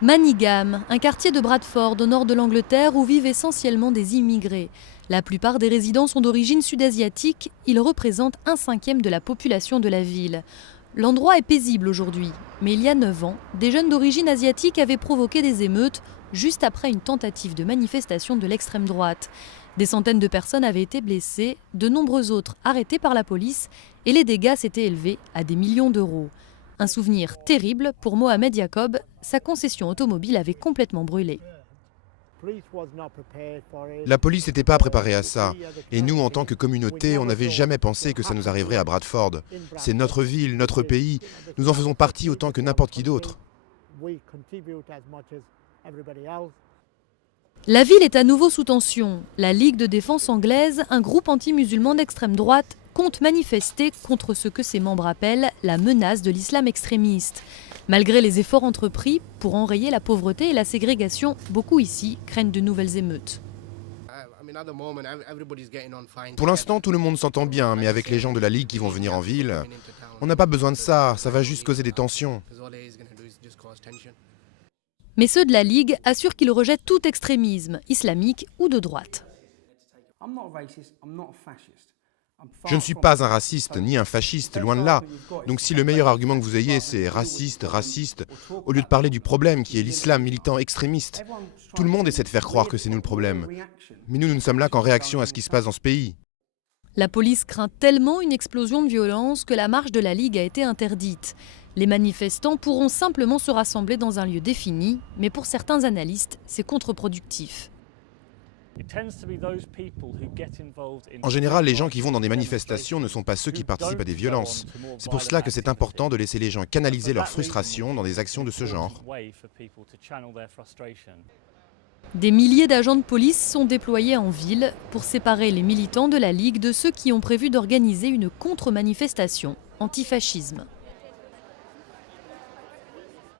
Manningham, un quartier de Bradford au nord de l'Angleterre où vivent essentiellement des immigrés. La plupart des résidents sont d'origine sud-asiatique, ils représentent 1/5 de la population de la ville. L'endroit est paisible aujourd'hui, mais il y a 9 ans, des jeunes d'origine asiatique avaient provoqué des émeutes juste après une tentative de manifestation de l'extrême droite. Des centaines de personnes avaient été blessées, de nombreux autres arrêtés par la police et les dégâts s'étaient élevés à des millions d'euros. Un souvenir terrible pour Mohamed Yacob, sa concession automobile avait complètement brûlé. La police n'était pas préparée à ça. Et nous, en tant que communauté, on n'avait jamais pensé que ça nous arriverait à Bradford. C'est notre ville, notre pays. Nous en faisons partie autant que n'importe qui d'autre. La ville est à nouveau sous tension. La Ligue de défense anglaise, un groupe anti-musulman d'extrême droite, compte manifester contre ce que ses membres appellent la menace de l'islam extrémiste. Malgré les efforts entrepris pour enrayer la pauvreté et la ségrégation, beaucoup ici craignent de nouvelles émeutes. Pour l'instant, tout le monde s'entend bien, mais avec les gens de la Ligue qui vont venir en ville, on n'a pas besoin de ça, ça va juste causer des tensions. Mais ceux de la Ligue assurent qu'ils rejettent tout extrémisme, islamique ou de droite. Je ne suis pas un raciste ni un fasciste, loin de là. Donc si le meilleur argument que vous ayez c'est raciste, raciste, au lieu de parler du problème qui est l'islam militant extrémiste, tout le monde essaie de faire croire que c'est nous le problème. Mais nous ne sommes là qu'en réaction à ce qui se passe dans ce pays. La police craint tellement une explosion de violence que la marche de la Ligue a été interdite. Les manifestants pourront simplement se rassembler dans un lieu défini, mais pour certains analystes, c'est contre-productif. En général, les gens qui vont dans des manifestations ne sont pas ceux qui participent à des violences. C'est pour cela que c'est important de laisser les gens canaliser leur frustration dans des actions de ce genre. Des milliers d'agents de police sont déployés en ville pour séparer les militants de la Ligue de ceux qui ont prévu d'organiser une contre-manifestation antifascisme.